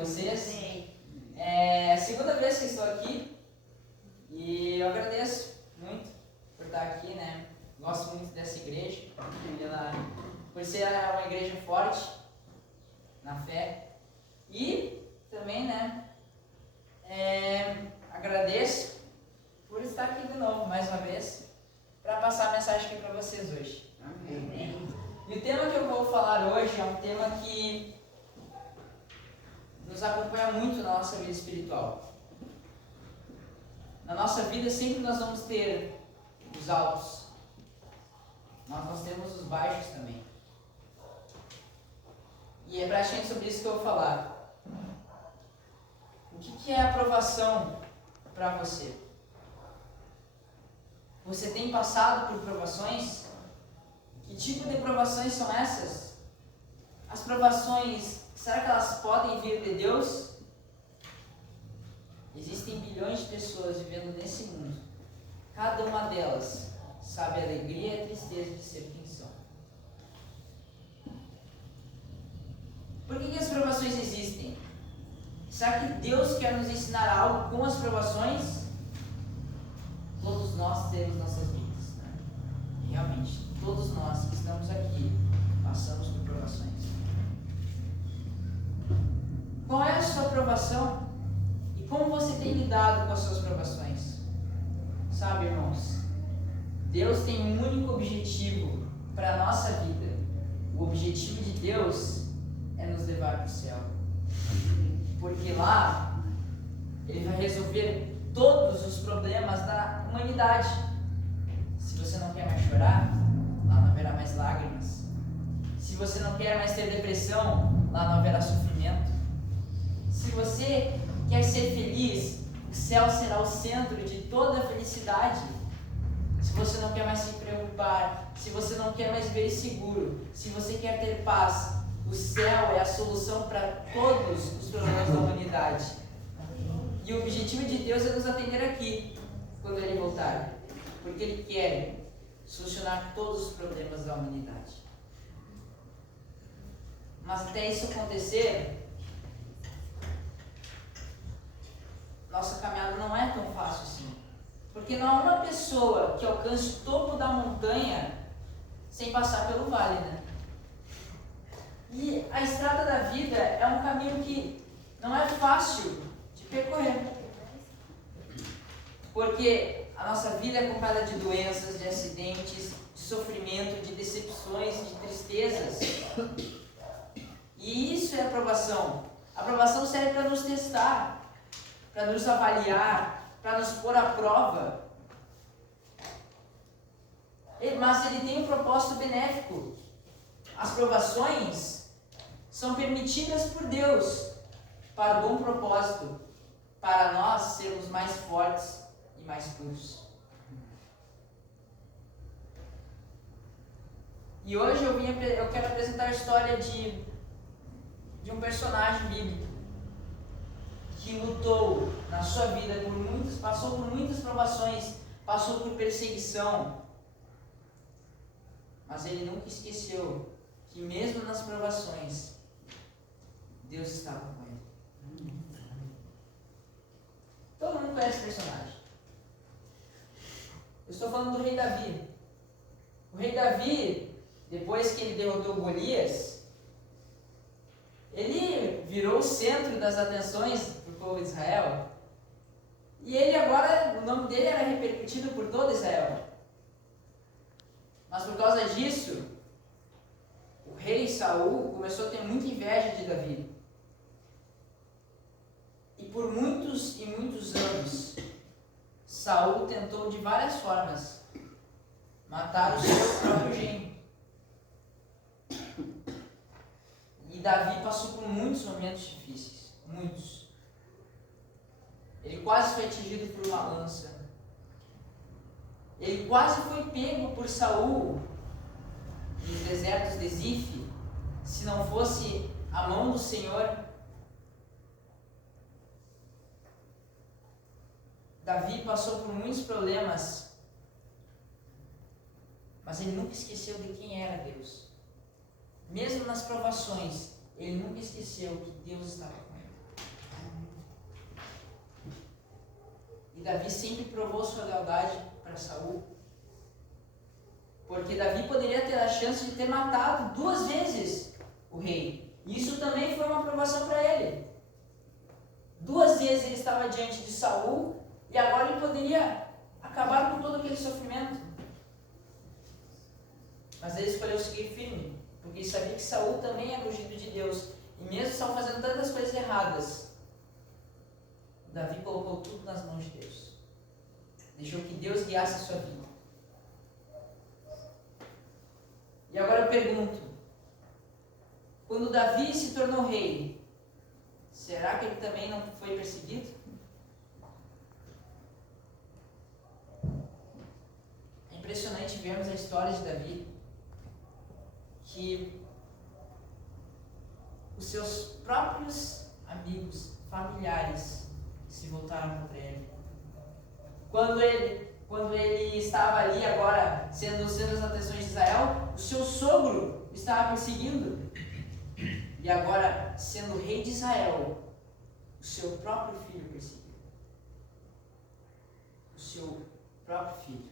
vocês? É a segunda vez que estou aqui e eu agradeço muito por estar aqui, né? Gosto muito dessa igreja, por ser uma igreja forte na fé e também, né? Agradeço por estar aqui de novo, mais uma vez, para passar a mensagem aqui para vocês hoje. Amém. E o tema que eu vou falar hoje é um tema que nos acompanha muito na nossa vida espiritual. Na nossa vida sempre nós vamos ter os altos, mas nós temos os baixos também. E é praticamente sobre isso que eu vou falar. O que é aprovação para você? Você tem passado por provações? Que tipo de provações são essas? As provações, será que elas podem vir de Deus? Existem bilhões de pessoas vivendo nesse mundo. Cada uma delas sabe a alegria e a tristeza de ser quem são. Por que as provações existem? Será que Deus quer nos ensinar algo com as provações? Todos nós temos nossas vidas, né? Realmente, todos nós que estamos aqui passamos por provações. Qual é a sua provação? E como você tem lidado com as suas provações? Sabe, irmãos, Deus tem um único objetivo para a nossa vida. O objetivo de Deus é nos levar para o céu. Porque lá, Ele vai resolver todos os problemas da humanidade. Se você não quer mais chorar, lá não haverá mais lágrimas. Se você não quer mais ter depressão, lá não haverá sofrimento. Se você quer ser feliz, o céu será o centro de toda a felicidade. Se você não quer mais se preocupar, se você não quer mais viver seguro, se você quer ter paz, o céu é a solução para todos os problemas da humanidade. E o objetivo de Deus é nos atender aqui, quando Ele voltar. Porque Ele quer solucionar todos os problemas da humanidade. Mas até isso acontecer, nossa caminhada não é tão fácil assim. Porque não há uma pessoa que alcance o topo da montanha sem passar pelo vale, né? E a estrada da vida é um caminho que não é fácil de percorrer. Porque a nossa vida é acompanhada de doenças, de acidentes, de sofrimento, de decepções, de tristezas. E isso é aprovação. A aprovação serve para nos testar, para nos avaliar, para nos pôr à prova. Mas ele tem um propósito benéfico. As provações são permitidas por Deus para bom propósito, para nós sermos mais fortes e mais puros. E hoje eu quero apresentar a história de um personagem bíblico que lutou na sua vida passou por muitas provações, passou por perseguição, mas ele nunca esqueceu que mesmo nas provações, Deus estava com ele. Todo mundo conhece esse personagem. Eu estou falando do rei Davi. O rei Davi, depois que ele derrotou Golias, ele virou o centro das atenções do povo de Israel. E ele agora, o nome dele era repercutido por todo Israel. Mas por causa disso, o rei Saul começou a ter muita inveja de Davi. E por muitos e muitos anos, Saul tentou de várias formas matar o seu próprio genro. E Davi passou por muitos momentos difíceis, muitos. Ele quase foi atingido por uma lança. Ele quase foi pego por Saul nos desertos de Zif, se não fosse a mão do Senhor. Davi passou por muitos problemas, mas ele nunca esqueceu de quem era Deus. Mesmo nas provações, ele nunca esqueceu que Deus estava com ele. E Davi sempre provou sua lealdade para Saul. Porque Davi poderia ter a chance de ter matado 2 vezes o rei. E isso também foi uma provação para ele. 2 vezes ele estava diante de Saul e agora ele poderia acabar com todo aquele sofrimento. Mas ele escolheu seguir firme, porque ele sabia que Saul também era ungido de Deus. E mesmo Saul fazendo tantas coisas erradas, Davi colocou tudo nas mãos de Deus. Deixou que Deus guiasse a sua vida. E agora eu pergunto, quando Davi se tornou rei, será que ele também não foi perseguido? É impressionante vermos a história de Davi, que os seus próprios amigos, familiares, se voltaram contra ele. Quando ele estava ali agora, sendo as atenções de Israel, o seu sogro estava perseguindo. E agora, sendo rei de Israel, o seu próprio filho perseguiu. O seu próprio filho.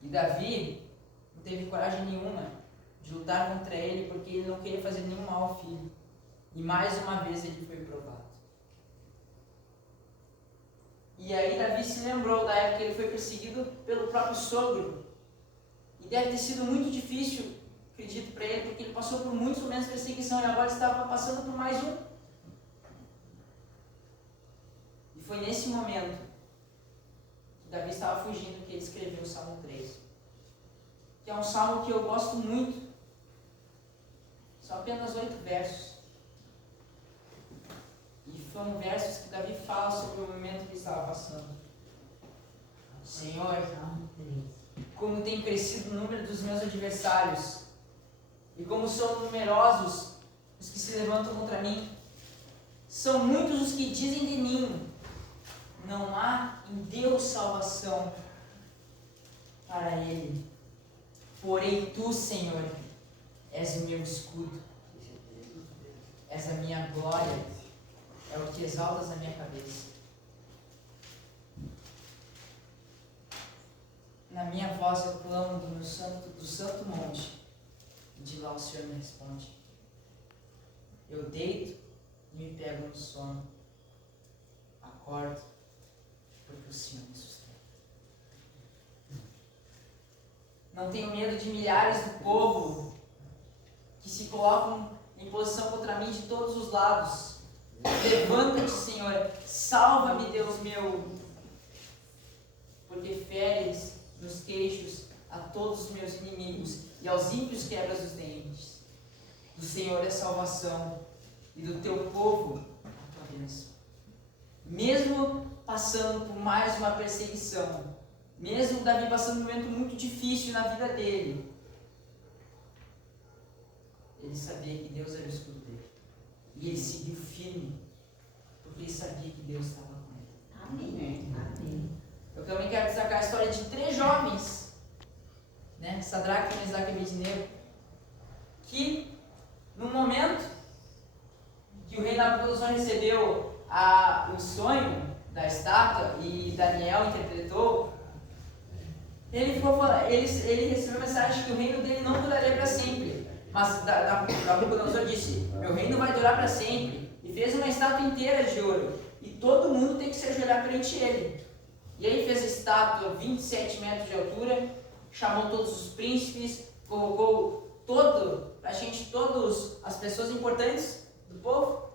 E Davi não teve coragem nenhuma de lutar contra ele, porque ele não queria fazer nenhum mal ao filho. E mais uma vez ele foi provado. E aí Davi se lembrou da época que ele foi perseguido pelo próprio sogro. E deve ter sido muito difícil, acredito, para ele, porque ele passou por muitos momentos de perseguição e agora estava passando por mais um. E foi nesse momento que Davi estava fugindo que ele escreveu o Salmo 3. Que é um salmo que eu gosto muito. São apenas 8 versos. E foram versos que Davi fala sobre o momento que estava passando. Senhor, como tem crescido o número dos meus adversários, e como são numerosos os que se levantam contra mim. São muitos os que dizem de mim, não há em Deus salvação para ele. Porém tu, Senhor, és o meu escudo, és a minha glória, é o que exaltas na minha cabeça. Na minha voz eu clamo do santo monte, e de lá o Senhor me responde. Eu deito e me pego no sono, acordo, porque o Senhor me sustenta. Não tenho medo de milhares do povo que se colocam em posição contra mim de todos os lados. Levanta-te, Senhor, salva-me, Deus meu, porque feres nos queixos a todos os meus inimigos e aos ímpios quebras os dentes. Do Senhor é salvação e do teu povo a tua bênção. Mesmo passando por mais uma perseguição, mesmo Davi passando um momento muito difícil na vida dele, ele sabia que Deus era o escudo dele. E ele seguiu firme, porque ele sabia que Deus estava com ele. Amém. Amém. Eu também quero destacar a história de 3 jovens, né? Sadraque, Mesaque e Abednego, que no momento que o rei Nabucodonosor recebeu o sonho da estátua e Daniel interpretou, ele recebeu a mensagem que o reino dele não duraria para sempre. Mas Nabucodonosor disse, meu reino vai durar para sempre. E fez uma estátua inteira de ouro. E todo mundo tem que se ajoelhar perante ele. E aí fez a estátua 27 metros de altura, chamou todos os príncipes, colocou praticamente todas as pessoas importantes do povo.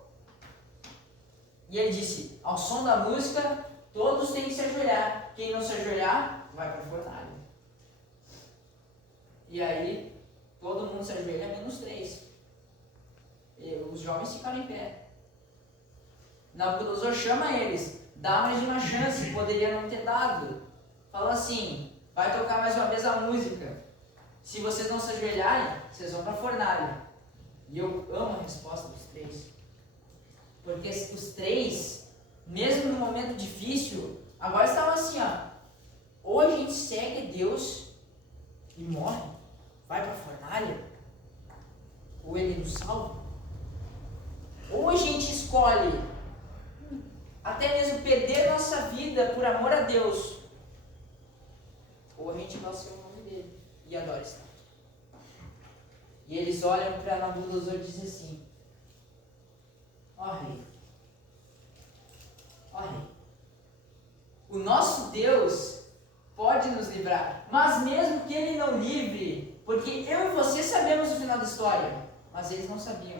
E ele disse, ao som da música, todos têm que se ajoelhar. Quem não se ajoelhar, vai para a fornalha. E aí, todo mundo se ajoelha, menos 3. E os jovens ficaram em pé. Nabucodonosor chama eles, dá mais uma chance, poderia não ter dado. Fala assim, vai tocar mais uma vez a música. Se vocês não se ajoelharem, vocês vão para a fornalha. E eu amo a resposta dos 3. Porque os 3, mesmo no momento difícil, agora estavam assim, ou a gente segue Deus e morre, vai para a fornalha, ou ele nos salva, ou a gente escolhe até mesmo perder nossa vida vida por amor a Deus, ou a gente blasfema o nome dele e adora esse nome. E eles olham para Nabucodonosor e dizem assim: ó rei, o nosso Deus pode nos livrar, mas mesmo que ele não livre, porque eu e você sabemos o final da história, mas eles não sabiam.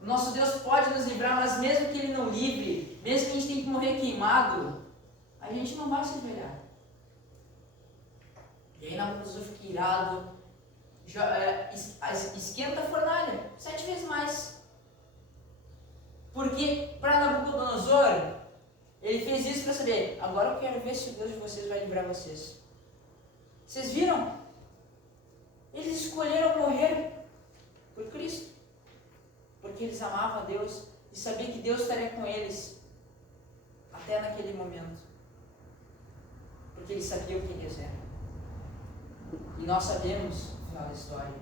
O nosso Deus pode nos livrar, mas mesmo que ele não livre, mesmo que a gente tenha que morrer queimado, a gente não vai se ajoelhar. E aí Nabucodonosor fica irado, esquenta a fornalha 7 vezes mais. Porque para Nabucodonosor, ele fez isso para saber: agora eu quero ver se o Deus de vocês vai livrar vocês. Vocês viram? Eles escolheram morrer por Cristo, porque eles amavam a Deus e sabiam que Deus estaria com eles até naquele momento, porque eles sabiam quem Deus era. E nós sabemos o final da história.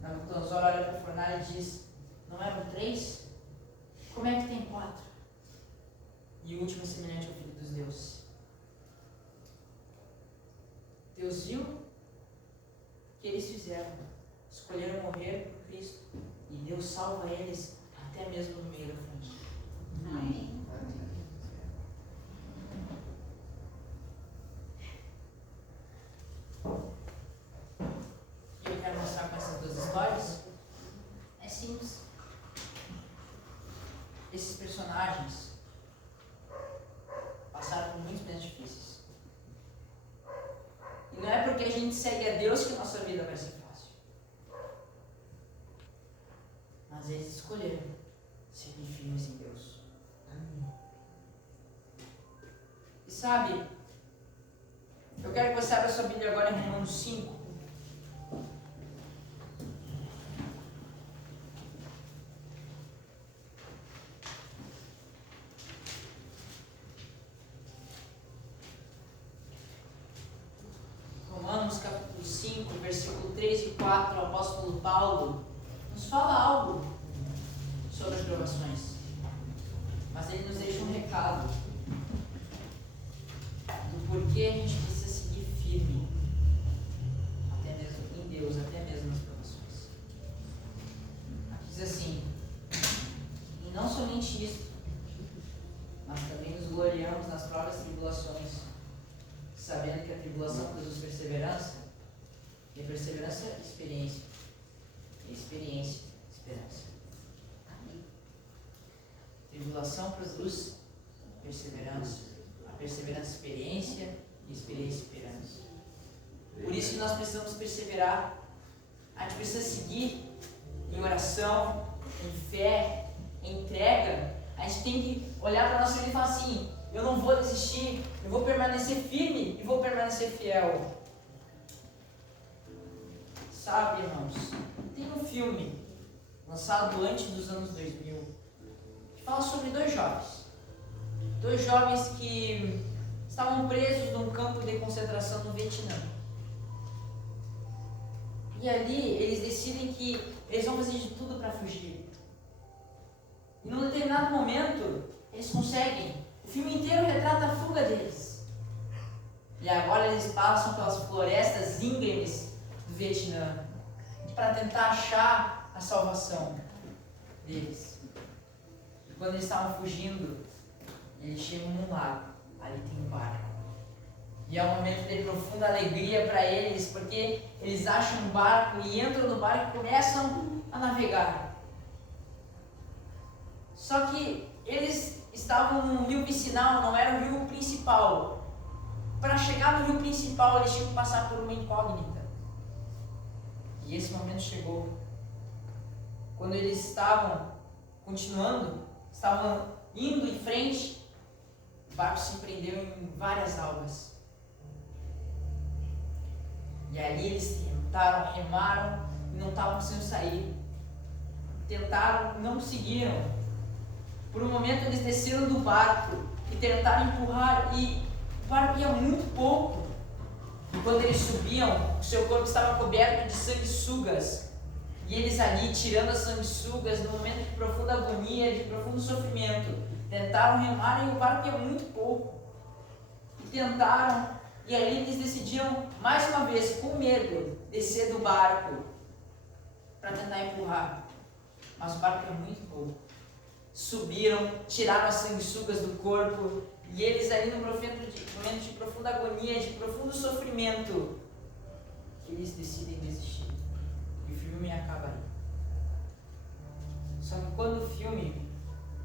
Nabucodonosor olha para a fornalha e diz: não eram 3? Como é que tem 4? E o último é semelhante ao Filho dos deuses. Deus viu o que eles fizeram, escolheram morrer por Cristo, e Deus salva eles até mesmo no meio da fonte. Amém. E eu quero mostrar com essas 2 histórias. É simples. Esses personagens passaram por muitos momentos difíceis. E não é porque a gente segue a Deus que a nossa vida vai ser fácil. Mas eles escolheram seguir firmes em Deus. E sabe, eu quero que você abra sua Bíblia agora em Romanos 5. Romanos capítulo 5, versículo 3 e 4, o apóstolo Paulo nos fala algo sobre as provações, mas ele nos deixa um recado do porquê a gente precisa seguir firme, até mesmo em Deus, até mesmo nas provações. Aqui diz assim: e não somente isso, mas também nos gloriamos nas próprias tribulações, sabendo que a tribulação produz perseverança, e a perseverança, experiência, e a experiência, esperança. Amém. Tribulação produz perseverança, a perseverança, experiência, e a experiência, esperança. Por isso que nós precisamos perseverar. A gente precisa seguir em oração, em fé, em entrega. A gente tem que olhar para a nossa vida e falar assim: eu não vou desistir, eu vou permanecer firme e vou permanecer fiel. Sabe, irmãos, tem um filme lançado antes dos anos 2000 que fala sobre 2 jovens. 2 jovens que estavam presos num campo de concentração no Vietnã. E ali eles decidem que eles vão fazer de tudo para fugir. E num determinado momento eles conseguem. O filme inteiro retrata a fuga deles. E agora eles passam pelas florestas íngremes do Vietnã para tentar achar a salvação deles. E quando eles estavam fugindo, eles chegam num lago. Ali tem um barco. E é um momento de profunda alegria para eles, porque eles acham um barco e entram no barco e começam a navegar. Só que eles estavam num rio vicinal, não era o rio principal. Para chegar no rio principal, eles tinham que passar por uma incógnita. E esse momento chegou. Quando eles estavam continuando, estavam indo em frente, o barco se prendeu em várias algas. E ali eles tentaram, remaram e não estavam conseguindo sair. Tentaram, não conseguiram. Por um momento eles desceram do barco e tentaram empurrar, e o barco ia muito pouco. E quando eles subiam, o seu corpo estava coberto de sanguessugas. E eles ali, tirando as sanguessugas, num momento de profunda agonia, de profundo sofrimento, Tentaram remar e o barco ia muito pouco. E tentaram, e aí eles decidiram, mais uma vez, com medo, descer do barco para tentar empurrar. Mas o barco ia muito pouco. Subiram, tiraram as sanguessugas do corpo, e eles ali no momento de profunda agonia, de profundo sofrimento, eles decidem desistir. E o filme acaba aí. Só que quando o filme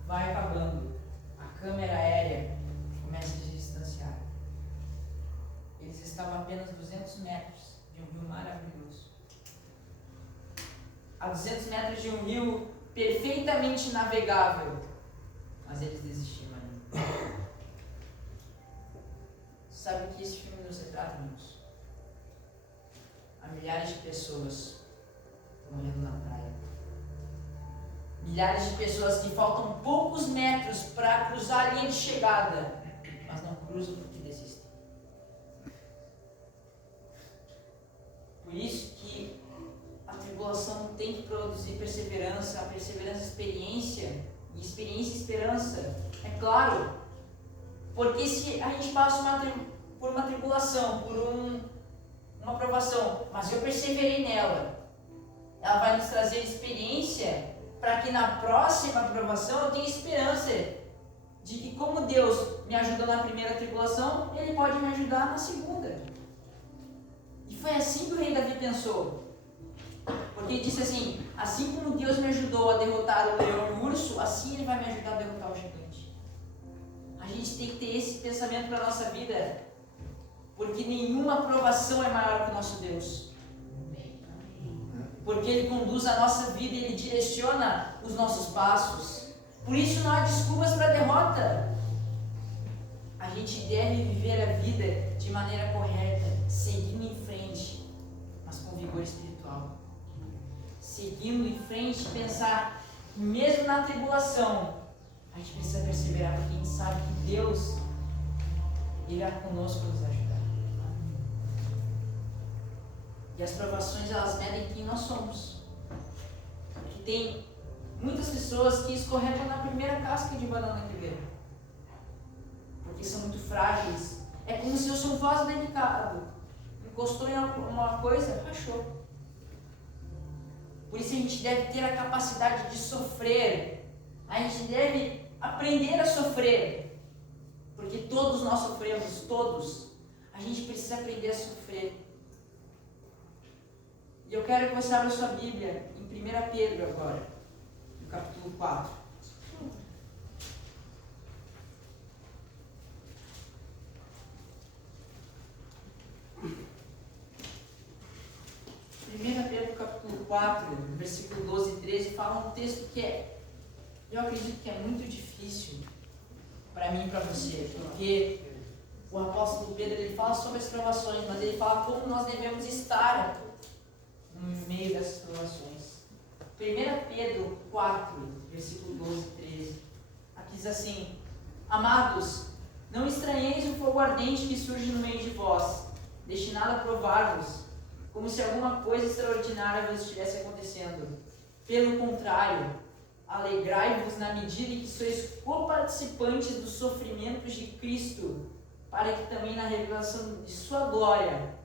vai acabando, a câmera aérea começa a se distanciar. Eles estavam a apenas 200 metros de um rio maravilhoso. A 200 metros de um rio perfeitamente navegável. Mas eles desistiram ali. Sabe o que esse filme nos retrata, irmãos? Há milhares de pessoas morrendo na praia. Milhares de pessoas que faltam poucos metros para cruzar a linha de chegada, mas não cruzam porque desistem. Por isso que a tribulação tem que produzir perseverança, a perseverança experiência, e experiência e esperança. É claro, porque se a gente passa por uma tribulação, por uma provação, mas eu perseverei nela, ela vai nos trazer experiência para que na próxima provação eu tenha esperança de que, como Deus me ajudou na primeira tribulação, Ele pode me ajudar na segunda. E foi assim que o rei Davi pensou. Porque ele disse assim como Deus me ajudou a derrotar o leão e o urso, assim Ele vai me ajudar a derrotar o gigante. A gente tem que ter esse pensamento para a nossa vida, porque nenhuma provação é maior que o nosso Deus. Porque Ele conduz a nossa vida e Ele direciona os nossos passos. Por isso não há desculpas para a derrota. A gente deve viver a vida de maneira correta, seguindo em frente, mas com vigor espiritual. Seguindo em frente, pensar que mesmo na tribulação, a gente precisa perseverar, porque a gente sabe que Deus irá conosco nos ajudar. E as provações, elas medem quem nós somos. Porque tem muitas pessoas que escorregam na primeira casca de banana que vê, porque são muito frágeis. É como se eu sou um vaso delicado, encostou em alguma coisa, rachou. Por isso a gente deve ter a capacidade de sofrer. A gente deve aprender a sofrer, porque todos nós sofremos, todos. A gente precisa aprender a sofrer. E eu quero que você abra sua Bíblia em 1 Pedro agora, no capítulo 4. Pedro capítulo 4, versículo 12 e 13, fala um texto que eu acredito que é muito difícil para mim e para você, porque o apóstolo Pedro, ele fala sobre as provações, mas ele fala como nós devemos estar no meio dessas provações. 1 Pedro 4, versículo 12 e 13, aqui diz assim: Amados, não estranheis o fogo ardente que surge no meio de vós, destinado a provar-vos, como se alguma coisa extraordinária vos estivesse acontecendo. Pelo contrário, alegrai-vos na medida em que sois coparticipantes dos sofrimentos de Cristo, para que também na revelação de sua glória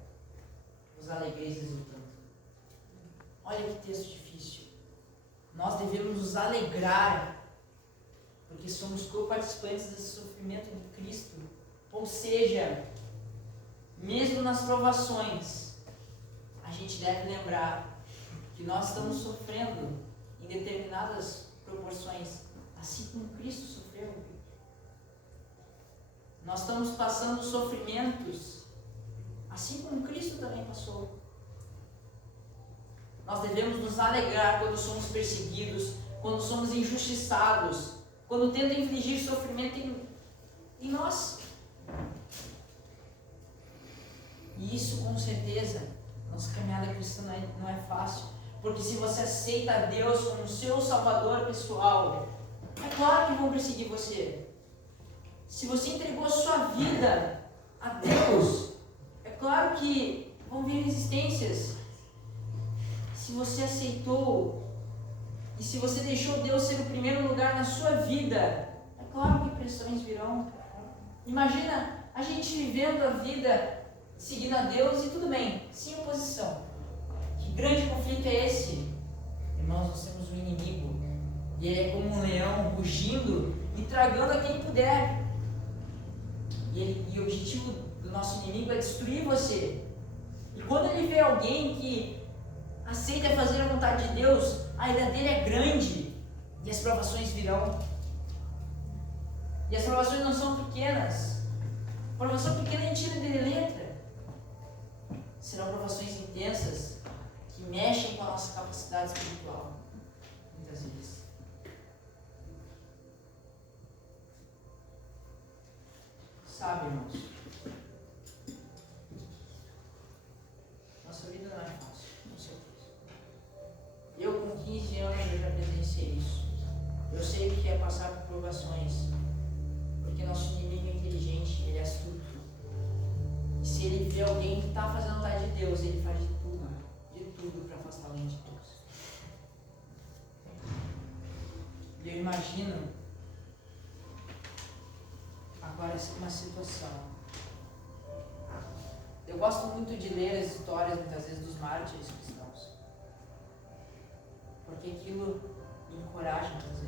vos alegreis exultando. Olha que texto difícil. Nós devemos nos alegrar, porque somos coparticipantes desse sofrimento de Cristo. Ou seja, mesmo nas provações, a gente deve lembrar que nós estamos sofrendo em determinadas proporções, assim como Cristo sofreu. Nós estamos passando sofrimentos, assim como Cristo também passou. Nós devemos nos alegrar quando somos perseguidos, quando somos injustiçados, quando tentam infligir sofrimento em nós. E isso, com certeza, nossa caminhada cristã não é fácil, porque se você aceita a Deus como seu salvador pessoal, é claro que vão perseguir você. Se você entregou a sua vida a Deus, é claro que vão vir resistências. Se você aceitou e se você deixou Deus ser o primeiro lugar na sua vida, é claro que pressões virão. Imagina a gente vivendo a vida seguindo a Deus e tudo bem, sem oposição. Que grande conflito é esse? Irmãos, nós temos um inimigo e ele é como um leão rugindo e tragando a quem puder. E o objetivo do nosso inimigo é destruir você. E quando ele vê alguém que aceita fazer a vontade de Deus, a ira dele é grande e as provações virão. E as provações não são pequenas. Provação pequena a gente tira de letra. Serão provações intensas que mexem com a nossa capacidade espiritual. Muitas vezes. Sabe, irmãos? Nossa vida não é fácil, com certeza. Eu com 15 anos eu já presenciei isso. Eu sei o que é passar por provações. Porque nosso inimigo é inteligente, ele é astuto. E se ele vê alguém que está fazendo a vontade de Deus, ele faz de tudo para afastar alguém de Deus. E eu imagino agora uma situação. Eu gosto muito de ler as histórias, muitas vezes, dos mártires cristãos. Porque aquilo me encoraja muitas vezes.